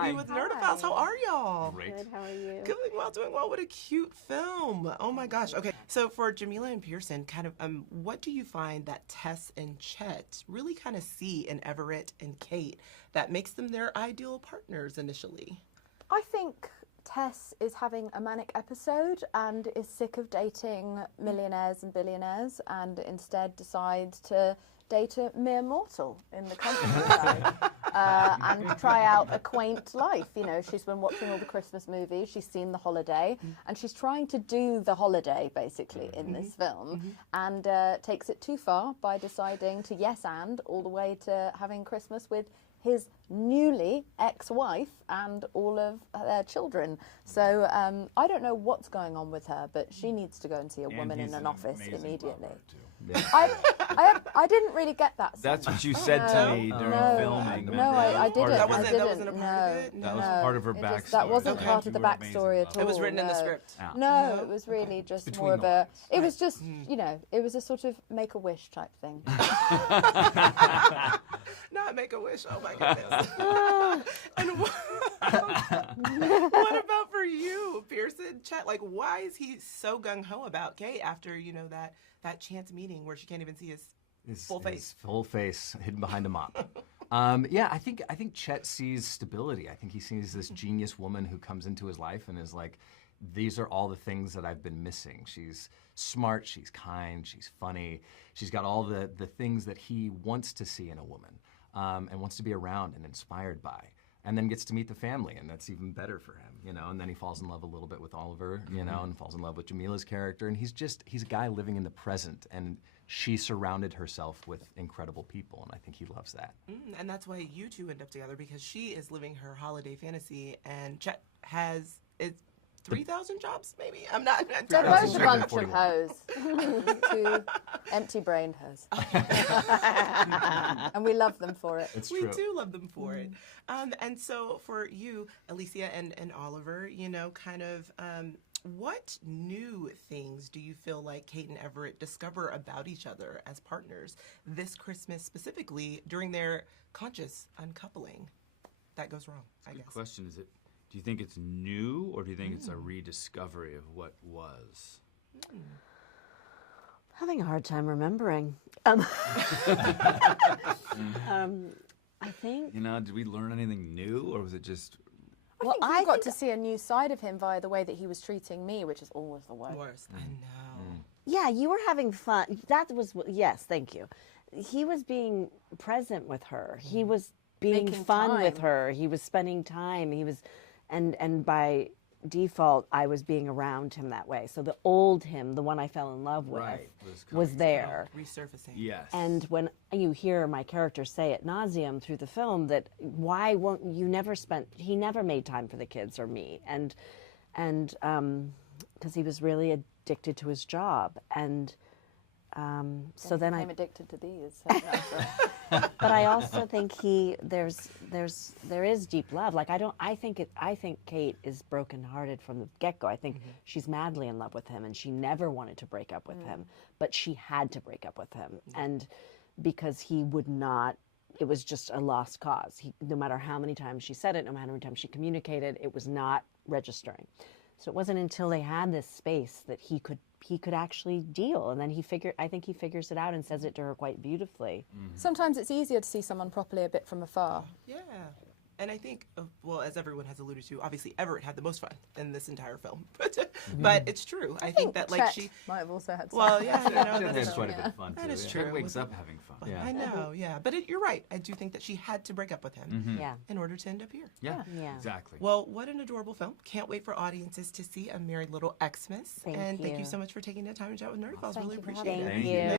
have you with Nerdophiles. How are y'all? Great. Good, how are you? Doing well. What a cute film. Oh my gosh. Okay, so for Jamila and Pearson, kind of, what do you find that Tess and Chet really kind of see in Everett and Kate that makes them their ideal partners initially? I think Tess is having a manic episode and is sick of dating millionaires and billionaires and instead decides to date a mere mortal in the countryside and try out a quaint life. You know, she's been watching all the Christmas movies, she's seen The Holiday, and she's trying to do The Holiday, basically, in this film, and takes it too far by deciding to yes and all the way to having Christmas with his newly ex-wife and all of their children. So I don't know what's going on with her, but she needs to go and see a woman in an office immediately. I didn't really get that sense. That's what you said to me during filming. No, I didn't. That wasn't a part of it? That was part of her backstory. That wasn't part of the backstory at all. It was written in the script. No, it was really just Between more of the a. lines. It was just, you know, it was a sort of Make-A-Wish type thing. Not Make-A-Wish. Oh my goodness. And what about for you, Pearson? Chet, like, why is he so gung-ho about Kate after, you know, that chance meeting where she can't even see his full face? His full face hidden behind a mop. Yeah, I think Chet sees stability. I think he sees this genius woman who comes into his life and is like, these are all the things that I've been missing. She's smart, she's kind, she's funny. She's got all the things that he wants to see in a woman and wants to be around and inspired by. And then gets to meet the family, and that's even better for him, you know. And then he falls in love a little bit with Oliver, you know, and falls in love with Jamila's character. And he's a guy living in the present, and she surrounded herself with incredible people, and I think he loves that. And that's why you two end up together, because she is living her holiday fantasy, and Chet has 3,000 jobs, maybe? I'm not. They're both a bunch of hoes. Two empty-brained hoes. And we love them for it. We do love them for it. And so for you, Alicia and Oliver, you know, kind of, what new things do you feel like Kate and Everett discover about each other as partners this Christmas, specifically during their conscious uncoupling that goes wrong, I guess? Good question. Do you think it's new, or do you think it's a rediscovery of what was? Having a hard time remembering. I think. You know, did we learn anything new, or was it just? Well, I got to see a new side of him via the way that he was treating me, which is always the worst. I know. Yeah, you were having fun. That was, yes, thank you. He was being present with her. He was being Making fun with time. her. He was spending time. He was, and by default, I was being around him that way. So the old him, the one I fell in love with, was there. Resurfacing. Yes. And when you hear my character say ad nauseum through the film that why won't you he never made time for the kids or me, and because he was really addicted to his job, and so then I'm addicted to these. So but I also think there is deep love. Like I think Kate is brokenhearted from the get-go. I think she's madly in love with him, and she never wanted to break up with him, but she had to break up with him, and because he would not. It was just a lost cause. No matter how many times she said it, no matter how many times she communicated, it was not registering. So it wasn't until they had this space that he could actually deal, and then I think he figures it out and says it to her quite beautifully. sometimes it's easier to see someone properly a bit from afar. Yeah. And I think, well, as everyone has alluded to, obviously Everett had the most fun in this entire film. But it's true. I think that, like, Chet she... might have also had some. Well, yeah, you know, Jen that's had quite a bit of fun too. That is Jen true. wakes up having fun. Yeah. I know, yeah. But you're right. I do think that she had to break up with him Yeah. in order to end up here. Yeah. Yeah. Exactly. Well, what an adorable film. Can't wait for audiences to see A Merry Little Xmas. Thank and thank you. you so much for taking the time to chat with Nerdophiles. Thank Really you for appreciate having it. me. Thank you.